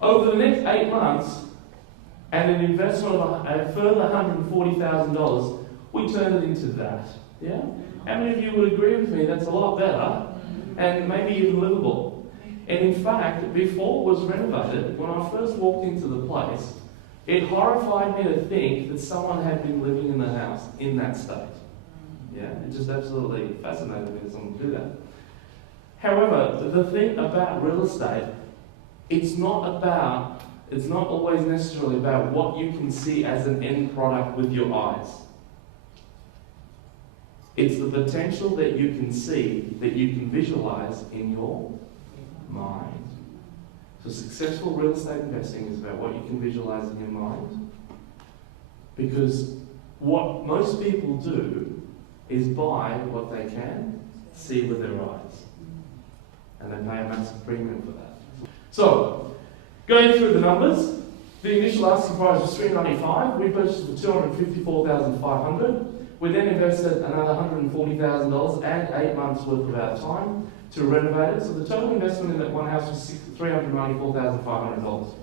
Over the next 8 months, and an investment of a further $140,000, we turned it into that. Yeah? How many of you would agree with me that's a lot better and maybe even livable? And in fact, before it was renovated, when I first walked into the place, it horrified me to think that someone had been living in the house in that state. Yeah? It just absolutely fascinated me that someone would do that. However, the thing about real estate, it's not always necessarily about what you can see as an end product with your eyes. It's the potential that you can see, that you can visualize in your mind. So successful real estate investing is about what you can visualize in your mind. Because what most people do is buy what they can see with their eyes. And they pay a massive premium for that. So, going through the numbers, the initial asking price was $395. We purchased for $254,500. We then invested another $140,000 and 8 months worth of our time to renovate it. So the total investment in that one house was $394,500.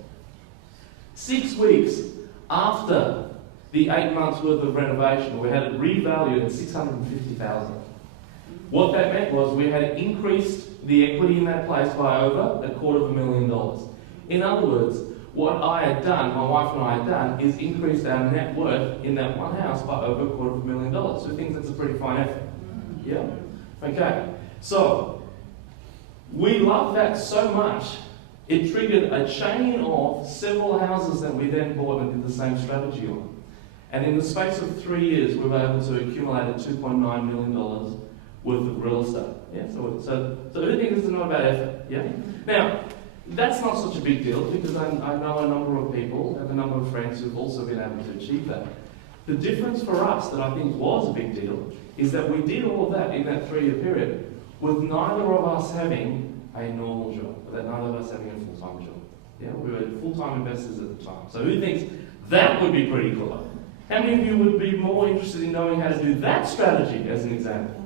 6 weeks after the 8 months worth of renovation, we had it revalued at $650,000. What that meant was we had increased the equity in that place by over $250,000. In other words, what I had done, my wife and I had done, is increased our net worth in that one house by over $250,000. So I think that's a pretty fine effort. Yeah? Okay. So, we loved that so much, it triggered a chain of several houses that we then bought and did the same strategy on. And in the space of 3 years, we were able to accumulate $2.9 million worth of real estate. Yeah? So everything is not about effort. Yeah? Now, that's not such a big deal because I know a number of people, have a number of friends who've also been able to achieve that. The difference for us that I think was a big deal is that we did all of that in that 3-year period with neither of us having a normal job, with neither of us having a full-time job. Yeah, we were full-time investors at the time. So who thinks that would be pretty cool? How many of you would be more interested in knowing how to do that strategy as an example?